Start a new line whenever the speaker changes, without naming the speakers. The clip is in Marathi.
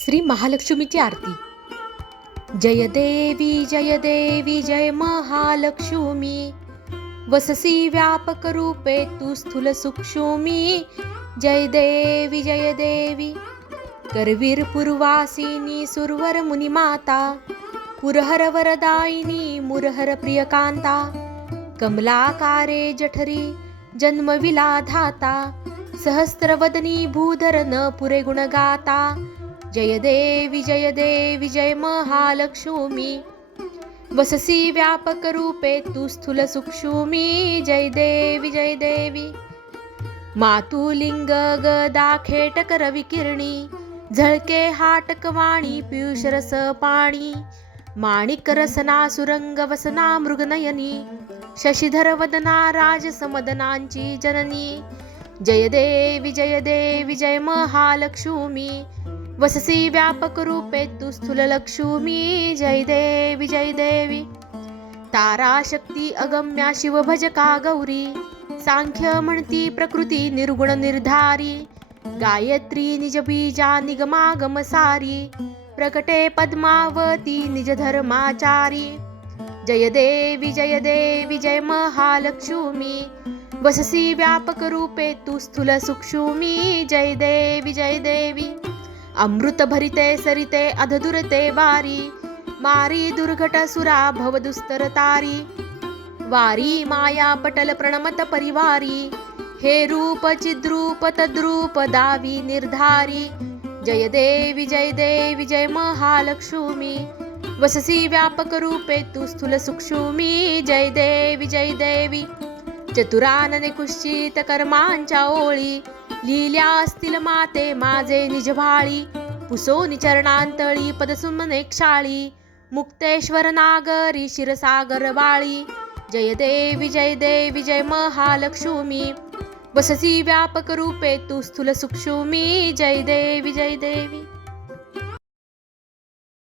श्री महालक्ष्मीची आरती. जय देवी जय देवी जय महालक्ष्मी. वससी व्यापक रूपे तू स्थूल सूक्ष्मी. जय देवी जय देवी करवीर पूर्वासिनी सुरवर मुनिमाता पुरहर वरदायिनी मुरहर प्रियकांता. कमलाकारे जठरी जन्मविला धाता सहस्रवदनी भूधर न पुरे गुणगाता. जय देवी जय देवी जय महालक्ष्मी. वससी व्यापक रूपे तू स्थूल सूक्ष्मी. जय देवी जय देवी. मातुलिंग गदा खेटक रविकिरणी झळके हाटक वाणी पियुष रस पाणी. माणिक रसना सुरंग वसना मृगनयनी शशिधर वदना राजसमदनांची जननी. जय देवी जय देवी जय महालक्ष्मी. वससी व्यापक रूपे तू स्थूल लक्ष्मी जय देवी जय देवी। तारा शक्ती अगम्या शिवभजका गौरी सांख्य म्हणती प्रकृती निर्गुण निर्धारी गायत्री निज बीजा निगमागम सारी प्रकटे पद्मावती निज धर्माचारी। जय देवी जय देवी जय महालक्ष्मी वससी व्यापक रूपे तू स्थूल सूक्ष्मी जय देवी जय देवी। अमृत भरिते सरिते अधदुरते वारी मारी दुर्घट सुरा भव दुस्तर तारी वारी माया पटल प्रणमत परिवारी हे रूप चिद्रूप तद्रूप दावी निर्धारी जय देवी जय देवी जय महालक्ष्मी वससी व्यापक रूपे तू स्थूल सूक्ष्मी जय देवी जय देवी चतुरानने कुश्चित कर्मांच्या ओळी. लिहिल्या असतील माते माझे निजभाळी पुसो निचरणांतळी पदसुमने क्षाळी. मुक्तेश्वर नागरी शिरसागर बाळी जय दे विजय दे विजय महालक्ष्मी. वससी व्यापक रूपे तू स्थूल सूक्ष्मी. जय दे विजय देवी.